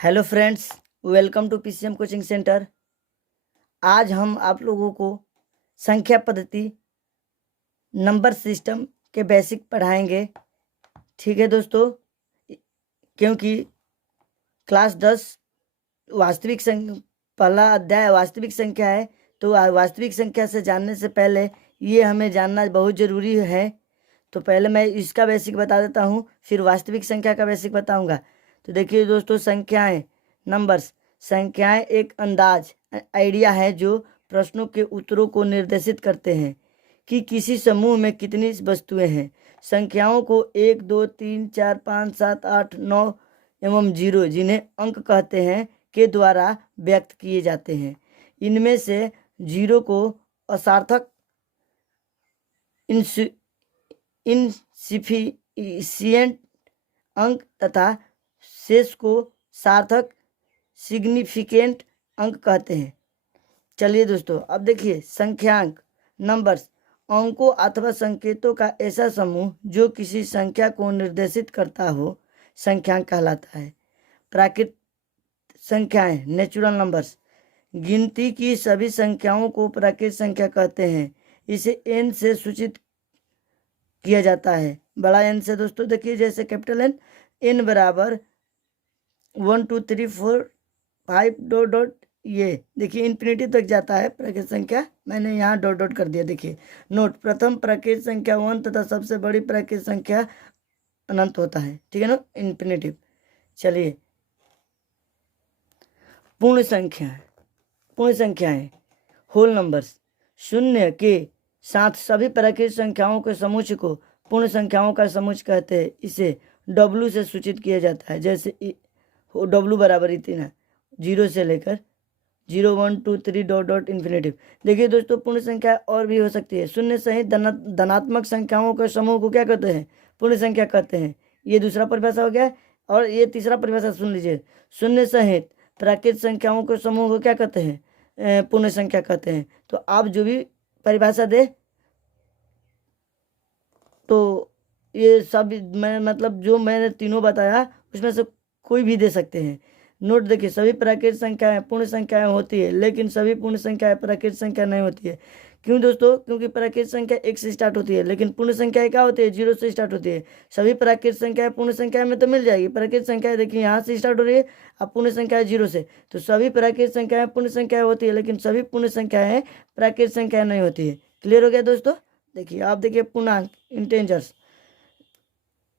Hello friends, welcome to PCM coaching centre. आज हम आप लोगों को संख्या पद्धति नंबर सिस्टम के बेसिक पढ़ाएंगे। ठीक है दोस्तों, क्योंकि क्लास 10 वास्तविक पहला अध्याय वास्तविक संख्या है, तो वास्तविक संख्या से जानने से पहले ये हमें जानना बहुत ज़रूरी है। तो पहले मैं इसका बेसिक बता देता हूँ, फिर वास्तविक संख्या का बेसिक बताऊँगा। तो देखिए दोस्तों, संख्याएं नंबर्स संख्याएं एक अंदाज आइडिया है जो प्रश्नों के उत्तरों को निर्देशित करते हैं कि किसी समूह में कितनी वस्तुएं हैं। संख्याओं को 1 2 3 4 5 7 8 9 एवं 0 जिन्हें अंक कहते हैं के द्वारा व्यक्त किए जाते हैं। इनमें से 0 को असार्थक इनसिफिशिएंट अंक तथा शेष को सार्थक सिग्निफिकेंट अंक कहते हैं। चलिए दोस्तों, अब देखिए संख्यांक नंबर्स अंकों अथवा संकेतों का ऐसा समूह जो किसी संख्या को निर्देशित करता हो संख्यांक कहलाता है। प्राकृत संख्याएं नेचुरल नंबर्स गिनती की सभी संख्याओं को प्राकृत संख्या कहते हैं। इसे n से सूचित किया जाता है, बड़ा n से। दोस्तों देखिए, जैसे कैपिटल N, n बराबर 1 2 3 4 5 डॉट डॉट, ये देखिए इन्फिनिटी तक जाता है प्राकृत संख्या। मैंने यहाँ डॉट डॉट कर दिया। देखिए नोट, प्रथम प्राकृत संख्या 1 तथा सबसे बड़ी प्राकृत संख्या अनंत होता है। ठीक है ना, इन्फिनिटिव। चलिए, पूर्ण संख्याएं होल नंबर्स शून्य के साथ सभी प्राकृत संख्याओं के समूह को पूर्ण संख्याओं का समूह कहते हैं। इसे W से सूचित किया जाता है। जैसे W बराबर इतना 0 से लेकर 0 1 2 3 डॉट डॉट इन्फिनिटिव। देखिए दोस्तों, पूर्ण संख्या और भी हो सकती है। शून्य सहित धनात्मक संख्याओं के समूह को क्या कहते हैं? पूर्ण संख्या कहते हैं। ये दूसरा परिभाषा हो गया। और ये तीसरा परिभाषा सुन लीजिए, शून्य सहित प्राकृत संख्याओं के समूह को क्या कहते हैं? पूर्ण संख्या कहते हैं। तो आप जो भी परिभाषा दे, तो ये सब मैं मतलब जो मैंने तीनों बताया उसमें से कोई भी दे सकते हैं। नोट देखिए, सभी प्राकृत संख्याएं पूर्ण संख्याएं होती है, लेकिन सभी पूर्ण संख्याएं प्राकृत संख्या नहीं होती है। क्यों दोस्तों? क्योंकि प्राकृत संख्या 1 से स्टार्ट होती है, लेकिन पूर्ण संख्या क्या होती है? 0 से स्टार्ट होती है। सभी प्राकृत संख्याएं पूर्ण संख्या में तो मिल जाएगी। प्राकृत संख्या देखिए यहाँ से स्टार्ट हो रही है, अब पूर्ण संख्या है 0 से। तो सभी प्राकृत संख्याएं पूर्ण संख्या होती है, लेकिन सभी पूर्ण संख्याएं प्राकृत संख्या नहीं होती है। क्लियर हो गया दोस्तों? देखिए, आप देखिए पूर्णांक इंटेजर्स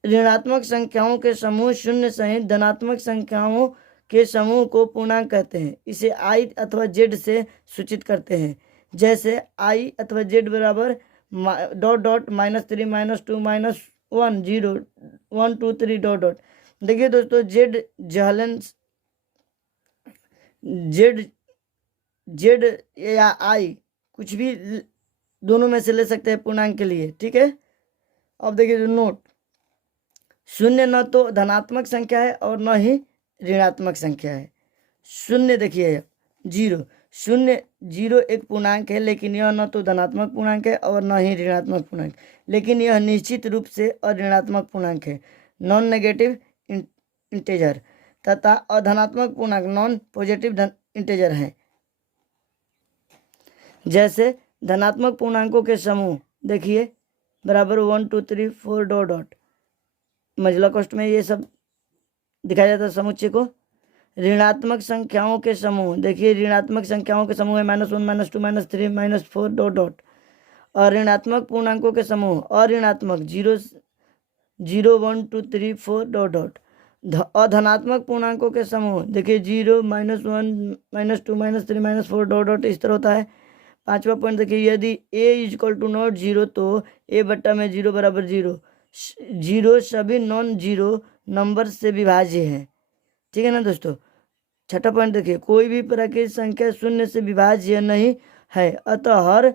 ऋणात्मक संख्याओं के समूह शून्य सहित धनात्मक संख्याओं के समूह को पूर्णांक कहते हैं। इसे i अथवा z से सूचित करते हैं। जैसे i अथवा z बराबर डॉट डॉट -3 -2 -1 0 1 2 3 डॉट डॉट। देखिए दोस्तों, z या i कुछ भी दोनों में से ले सकते हैं पूर्णांक के लिए। ठीक है, अब देखिए नोट, शून्य न तो धनात्मक संख्या है और न ही ऋणात्मक संख्या है। शून्य देखिए 0 0 एक पूर्णांक है, लेकिन यह न तो धनात्मक पूर्णांक है और न ही ऋणात्मक पूर्णांक, लेकिन यह निश्चित रूप से अऋणात्मक पूर्णांक है, नॉन नेगेटिव इंटेजर। तथा अधनात्मक पूर्णांक नॉन पॉजिटिव इंटेजर है। जैसे धनात्मक पूर्णांकों के समूह देखिए बराबर 1 2 3 4 डॉट डॉट, मझला कोष्ठ में ये सब दिखाया जाता है समुच्चय को। ऋणात्मक संख्याओं के समूह देखिए, ऋणात्मक संख्याओं के समूह है -1 -2 -3 -4 डॉट डॉट। और ऋणात्मक पूर्णांकों के समूह अऋणात्मक 0 0 1 2 3 4 डॉट डॉट। अधनात्मक पूर्णांकों के समूह देखिए 0 -1 -2 -3 -4 डॉट डॉट, इस तरह होता है। पांचवा पॉइंट देखिए, यदि a = नॉट 0 तो a बट्टा में 0 बराबर 0। 0 सभी नॉन जीरो नंबर से विभाज्य है। ठीक है ना दोस्तों? छठा पॉइंट देखिए, कोई भी प्राकृत संख्या शून्य से विभाज्य नहीं है, अतः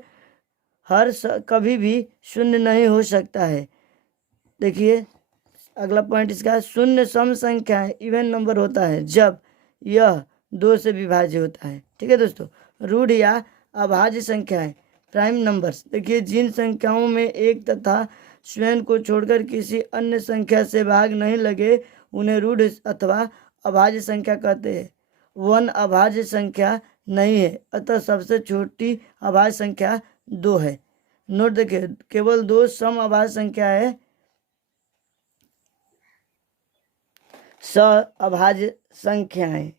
कभी भी शून्य नहीं हो सकता है। देखिए अगला पॉइंट इसका, शून्य सम संख्या है, इवन नंबर होता है जब यह 2 से विभाज्य होता है। ठीक है दोस्तों? रूढ़ या अभाज्य संख्याएं प्राइम नंबर्स देखिए, जिन संख्याओं में एक तथा स्वयं को छोड़कर किसी अन्य संख्या से भाग नहीं लगे उन्हें रूढ़ अथवा अभाज्य संख्या कहते हैं। 1 अभाज्य संख्या नहीं है, अतः सबसे छोटी अभाज्य संख्या 2 है। नोट देखिए, केवल 2 सम अभाज्य संख्या है, अभाज्य संख्याएं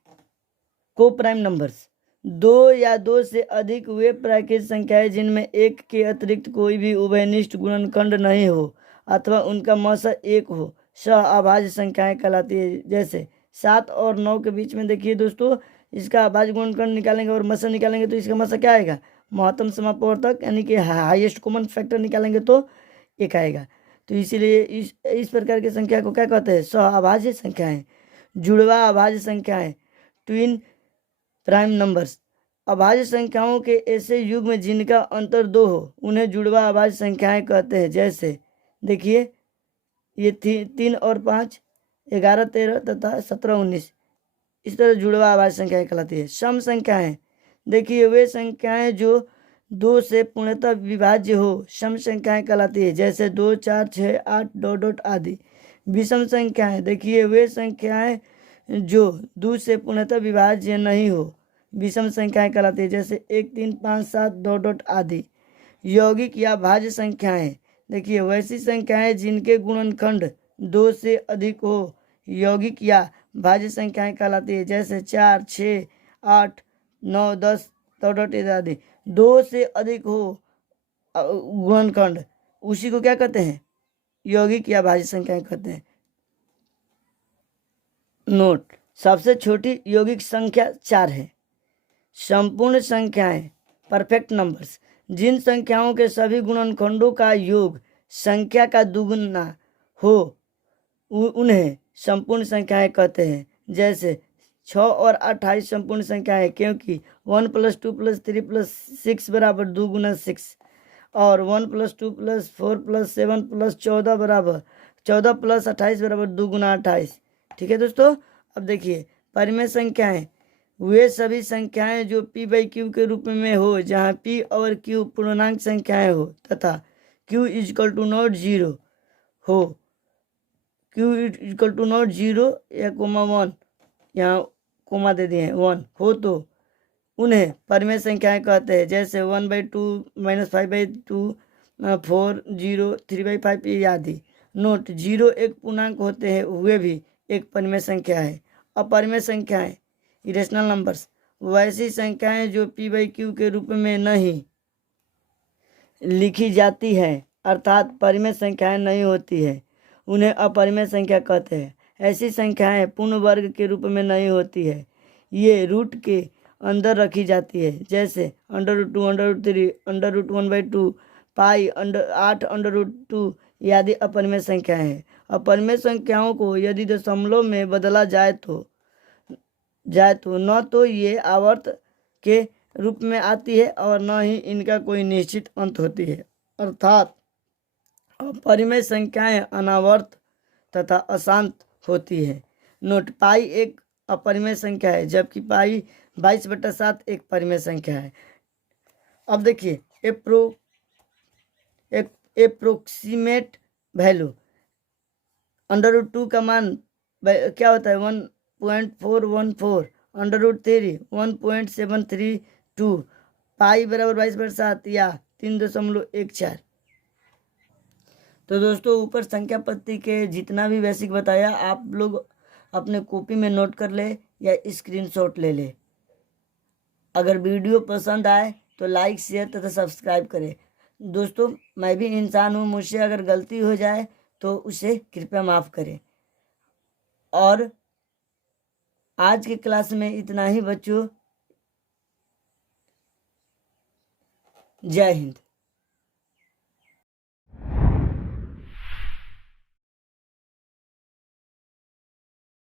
को प्राइम नंबर्स। 2 या 2 से अधिक वे प्राकृतिक संख्याएं जिनमें एक के अतिरिक्त कोई भी उभयनिष्ठ गुणनखंड नहीं हो अथवा उनका मसा 1 हो, अभाज्य संख्याएं कहलाती है। जैसे 7 और 9 के बीच में देखिए दोस्तों, इसका अभाज्य गुणनखंड निकालेंगे और मसा निकालेंगे तो इसका मसा क्या आएगा, महत्तम समापवर्तक यानी कि हाईएस्ट कॉमन फैक्टर निकालेंगे तो 1 आएगा। तो इसीलिए इस प्रकार की संख्या को क्या कहते हैं, अभाज्य संख्याएं। जुड़वा अभाज्य संख्याएं, ट्विन प्राइम नंबर्स। अभाज्य संख्याओं के ऐसे युग्म जिनका अंतर 2 हो उन्हें जुड़वा अभाज्य संख्याएं कहते हैं। जैसे देखिए, ये 3 और 5, 11, 13 तथा 17, 19, इस तरह जुड़वा अभाज्य संख्याएं कहलाती है। सम संख्याएं, देखिए वे संख्याएं जो 2 से पूर्णतः विभाज्य हो, सम संख्याएं कहलाती है। जैसे 2, 4, 6, 8, डॉट आदि। विषम संख्याएं, देखिए वे संख्याएं जो 2 से पूर्णतः विभाज्य नहीं हो, विषम संख्याएं कहलाती है। जैसे 1, 3, 5, 7, डॉट आदि। यौगिक या भाज्य संख्याएं, देखिए वैसी संख्याएं जिनके गुणनखंड 2 से अधिक हो, यौगिक या भाज्य संख्याएं कहलाती है। जैसे 4, 6, 8, 9, 10, डॉट इत्यादि। 2 से अधिक हो गुणनखंड, उसी को क्या कहते हैं, यौगिक या भाज्य संख्याएं कहते हैं। नोट, सबसे छोटी यौगिक संख्या 4 है। संपूर्ण संख्याएं, परफेक्ट नंबर्स, जिन संख्याओं के सभी गुणनखंडों का योग संख्या का दुगुना हो उन्हें संपूर्ण संख्याएं कहते हैं। जैसे 6 और 28 संपूर्ण संख्याएं, क्योंकि 1 + 2 + 3 + 6 बराबर 2 × 6 और 1 + 2 + 4 + 7 + 14 बराबर 14 + 28 बराबर 2 × 28। ठीक है दोस्तों। अब देखिए, परिमेय संख्याएं, वे सभी संख्याएं जो p/q के रूप में हो, जहां p और q पूर्णांक संख्याएं हो तथा q = नॉट 0 हो, q = नॉट 0 या (1), यहाँ कोमा दे दिए हैं 1 हो, तो उन्हें परिमेय संख्याएं कहते हैं। जैसे 1/2, -5/2, 4, 0, 3/5 आदि। नोट, 0 एक पूर्णांक होते हैं हुए भी एक परिमेय संख्या है। अपरिमेय संख्याएं, इरेशनल नंबर्स, वैसी संख्याएं जो p/q के रूप में नहीं लिखी जाती हैं, अर्थात परिमेय संख्याएं नहीं होती है, उन्हें अपरिमेय संख्या कहते हैं। ऐसी संख्याएं पूर्ण वर्ग के रूप में नहीं होती है, ये रूट के अंदर रखी जाती है। जैसे √2, √3, √1/2, पाई 8 √2 आदि अपरिमेय संख्याएं हैं। अपरिमेय संख्याओं को यदि दशमलव में बदला जाए तो न तो ये आवर्त के रूप में आती है और न ही इनका कोई निश्चित अंत होती है, अर्थात अपरिमेय संख्याएं अनावर्त तथा अशांत होती है। नोट, पाई एक अपरिमेय संख्या है, जबकि पाई 22/7 एक परिमेय संख्या है। अब देखिए, एप्रोक्सीमेट वैल्यू, √2 का मान क्या होता है, 1.414, √3 1.732, पाई बराबर 22/7 या 3.14। तो दोस्तों, ऊपर संख्या पद्धति के जितना भी बेसिक बताया, आप लोग अपने कॉपी में नोट कर ले या स्क्रीनशॉट ले ले। अगर वीडियो पसंद आए तो लाइक, शेयर तथा सब्सक्राइब करें। दोस्तों, मैं भी इंसान हूँ, मुझसे अगर गलती हो जाए तो उसे कृपया माफ़ करें। और आज की क्लास में इतना ही बच्चों। जय हिंद।